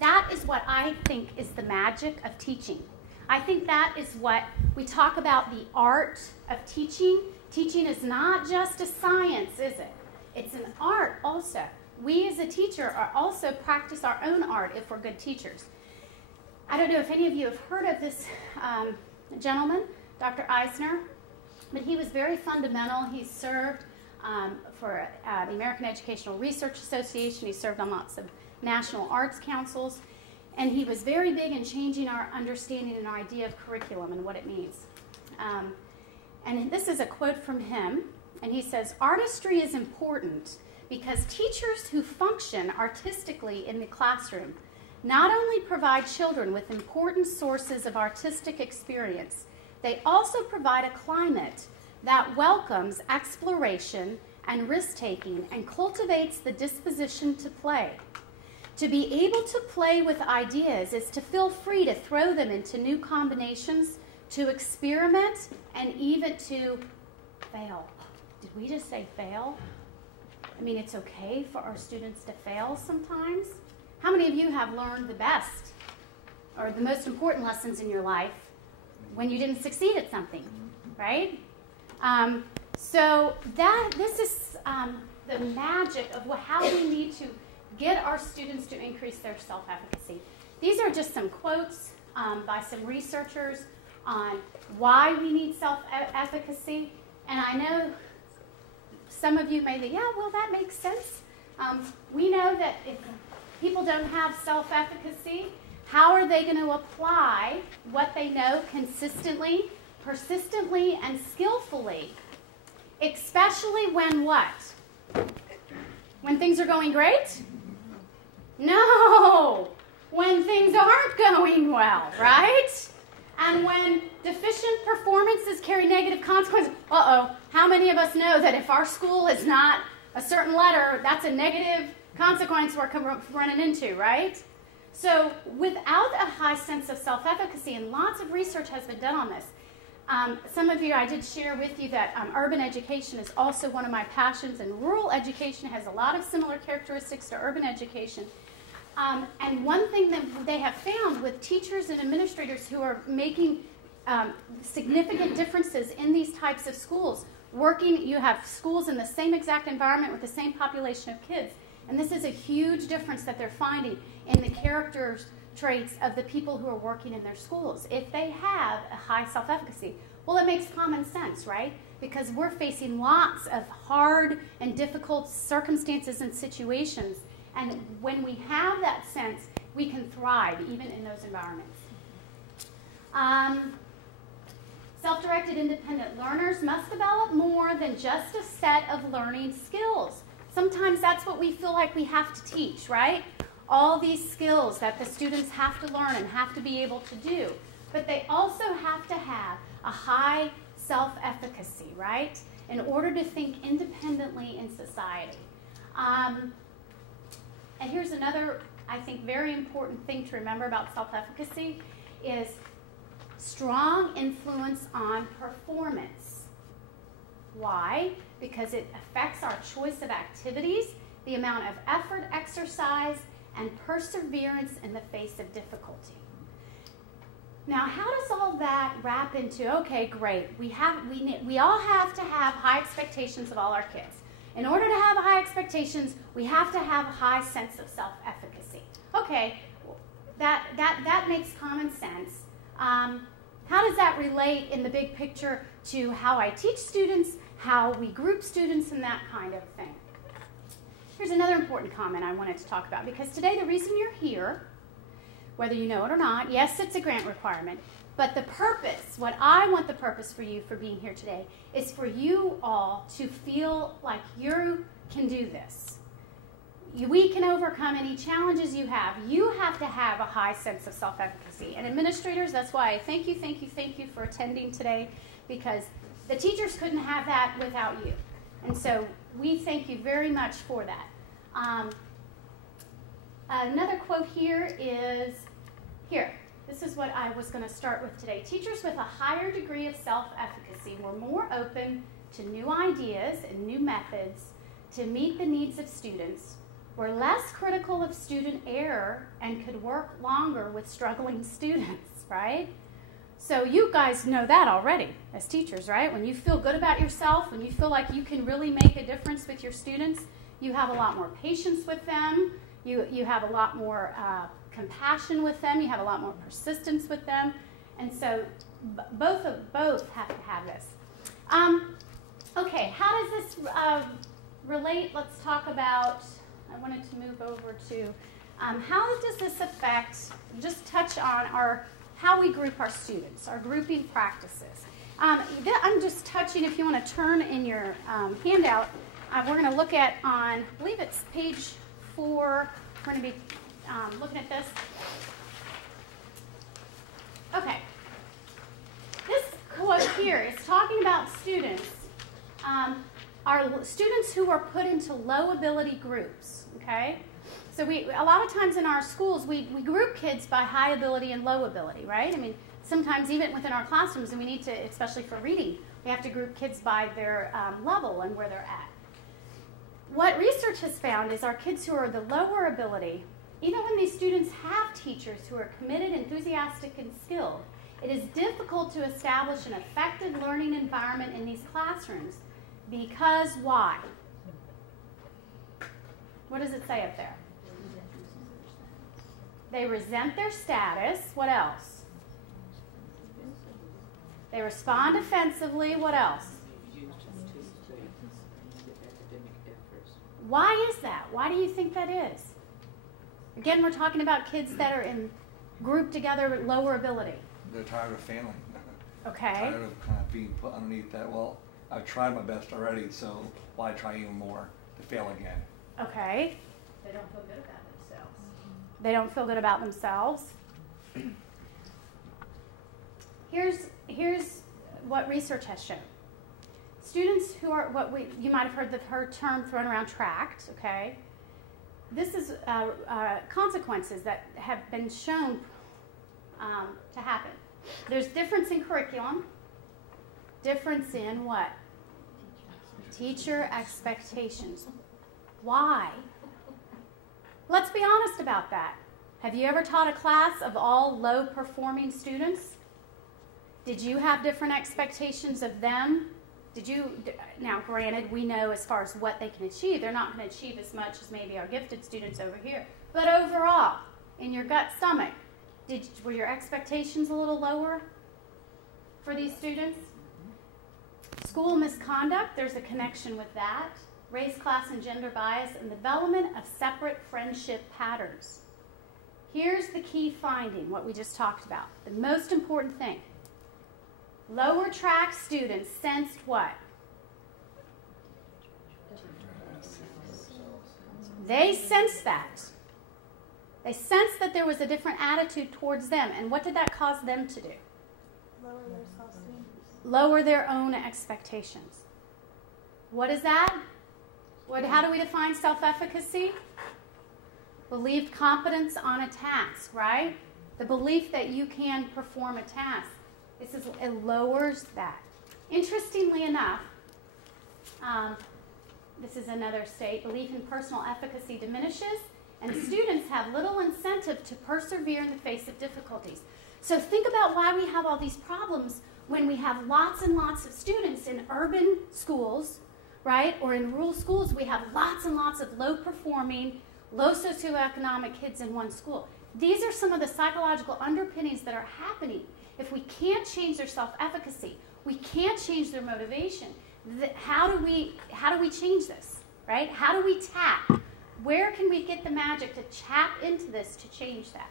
that is what I think is the magic of teaching. I think that is what we talk about, the art of teaching. Teaching is not just a science, is it? It's an art also. We as a teacher are also practice our own art if we're good teachers. I don't know if any of you have heard of this gentleman, Dr. Eisner, but he was very fundamental. He served for the American Educational Research Association. He served on lots of national arts councils, and he was very big in changing our understanding and our idea of curriculum and what it means. And this is a quote from him, and he says, "Artistry is important because teachers who function artistically in the classroom not only provide children with important sources of artistic experience, they also provide a climate that welcomes exploration and risk-taking and cultivates the disposition to play. To be able to play with ideas is to feel free to throw them into new combinations, to experiment, and even to fail." Did we just say fail? I mean, it's okay for our students to fail sometimes. How many of you have learned the best or the most important lessons in your life when you didn't succeed at something, right? So this is the magic of how we need to get our students to increase their self-efficacy. These are just some quotes by some researchers on why we need self-efficacy. And I know some of you may think, yeah, well, that makes sense. We know that if people don't have self-efficacy, how are they going to apply what they know consistently, persistently, and skillfully? Especially when what? When things are going great? No! When things aren't going well, right? And when deficient performances carry negative consequences. Uh-oh, how many of us know that if our school is not a certain letter, that's a negative consequence we're running into, right? So without a high sense of self-efficacy, and lots of research has been done on this, some of you, I did share with you that urban education is also one of my passions, and rural education has a lot of similar characteristics to urban education. And one thing that they have found with teachers and administrators who are making significant differences in these types of schools, you have schools in the same exact environment with the same population of kids, and this is a huge difference that they're finding in the character traits of the people who are working in their schools. If they have a high self-efficacy, well, it makes common sense, right? Because we're facing lots of hard and difficult circumstances and situations, and when we have that sense, we can thrive even in those environments. Self-directed independent learners must develop more than just a set of learning skills. Sometimes that's what we feel like we have to teach, right? All these skills that the students have to learn and have to be able to do. But they also have to have a high self-efficacy, right? In order to think independently in society. And here's another, I think, very important thing to remember about self-efficacy is strong influence on performance. Why? Because it affects our choice of activities, the amount of effort exercised, and perseverance in the face of difficulty. Now, how does all that wrap into, okay, great, we all have to have high expectations of all our kids. In order to have high expectations, we have to have a high sense of self-efficacy. Okay, that makes common sense. How does that relate in the big picture to how I teach students, how we group students, and that kind of thing? Here's another important comment I wanted to talk about, because today the reason you're here, whether you know it or not, yes, it's a grant requirement, but the purpose, what I want the purpose for you for being here today, is for you all to feel like you can do this. We can overcome any challenges you have. You have to have a high sense of self-efficacy. And administrators, that's why I thank you for attending today, because the teachers couldn't have that without you. And so we thank you very much for that. Another quote here is, this is what I was going to start with today. Teachers with a higher degree of self-efficacy were more open to new ideas and new methods to meet the needs of students, We're less critical of student error and could work longer with struggling students, right? So you guys know that already as teachers, right? When you feel good about yourself, when you feel like you can really make a difference with your students, you have a lot more patience with them, you have a lot more compassion with them, you have a lot more persistence with them, and so both have to have this. Okay, how does this relate? Let's talk about, I wanted to move over to, how does this affect, just touch on how we group our students, our grouping practices. I'm just touching, if you want to turn in your handout, we're going to look at I believe it's page 4, we're going to be looking at this. Okay. This quote here is talking about students, are students who are put into low ability groups, okay? So a lot of times in our schools, we group kids by high ability and low ability, right? I mean, sometimes even within our classrooms, and we need to, especially for reading, we have to group kids by their level and where they're at. What research has found is our kids who are the lower ability, even when these students have teachers who are committed, enthusiastic, and skilled, it is difficult to establish an effective learning environment in these classrooms because why? What does it say up there? They resent their status. What else? They respond offensively. What else? Why is that? Why do you think that is? Again, we're talking about kids that are grouped together with lower ability. They're tired of failing. Okay. Tired of kind of being put underneath that, well, I've tried my best already, so why try even more to fail again? Okay. They don't feel good about themselves. They don't feel good about themselves. Here's what research has shown. Students who are you might have heard the term thrown around, tracked, okay? This is consequences that have been shown to happen. There's difference in curriculum, difference in what? Teacher expectations. Why? Let's be honest about that. Have you ever taught a class of all low-performing students? Did you have different expectations of them? Now granted, we know as far as what they can achieve, they're not going to achieve as much as maybe our gifted students over here. But overall, in your gut stomach, were your expectations a little lower for these students? School misconduct, there's a connection with that. Race, class, and gender bias, and development of separate friendship patterns. Here's the key finding, what we just talked about. The most important thing. Lower track students sensed what? They sensed that. They sensed that there was a different attitude towards them. And what did that cause them to do? Lower their self-esteem. Lower their own expectations. What is that? How do we define self-efficacy? Believed competence on a task, right? The belief that you can perform a task. It lowers that. Interestingly enough, this is another state, belief in personal efficacy diminishes, and students have little incentive to persevere in the face of difficulties. So think about why we have all these problems when we have lots and lots of students in urban schools, right, or in rural schools. We have lots and lots of low-performing, low socioeconomic kids in one school. These are some of the psychological underpinnings that are happening. If we can't change their self-efficacy, we can't change their motivation. How do we change this, right? How do we tap? Where can we get the magic to tap into this to change that?